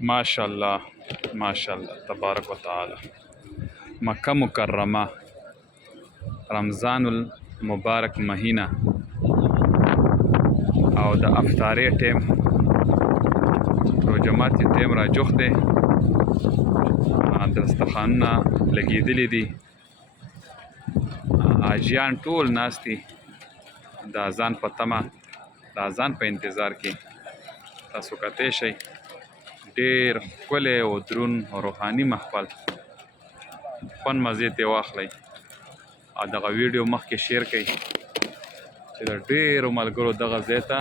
ماشاءالله ماشاءالله تبارک وتعالى. مکه مکرمه، رمضان المبارک مهینه او د افطارې ټیم، روژه ماتي ټیم را جوخ دی. دسترخوانونه لګېدلي دي، حاجیان ټول ناست دي د اذان په تمه، د اذان په انتظار کې. تاسو کتی شئ ډېر ښکلی او دروند او روحاني محفل، خوند مزې ترې واخلئ او دغه ویډیو مخکې شیر کړئ چې د ډېرو ملګرو دغه ځای ته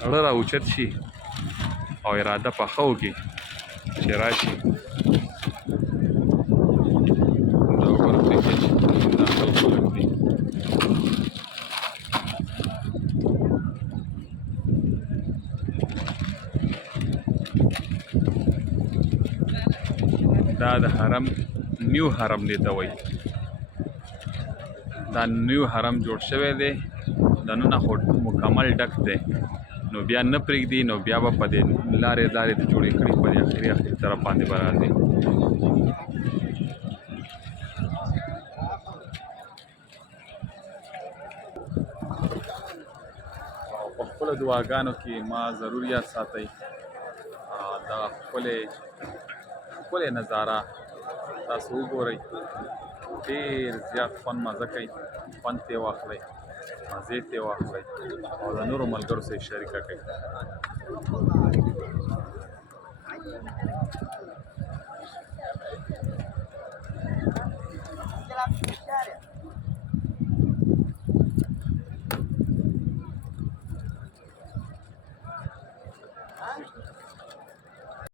زړه را اوچت شي او اراده پخه وکړي چې راشي. دا وګوره پرې چې دا خلک خلک دي. دا د حرم نیو حرم دی ته وایي. دا نیو حرم جوړ شوی دی، دننه خو مکمل ډک دی، نو بیا نه پرېږدي، نو بیا به په دې لارې لارې د جوړې کړي په دې اخري طرف باندې به راځي. او په خپلو دعاګانو کې ما ضرور یاد ساتئ دغه ښکلې نظاره تاسو وګورئ، ډېر زیات خوند مزه کوي، خوند ترې واخلئ، مزې ترې واخلئ او د نورو ملګرو سره یې شریکه کړئ.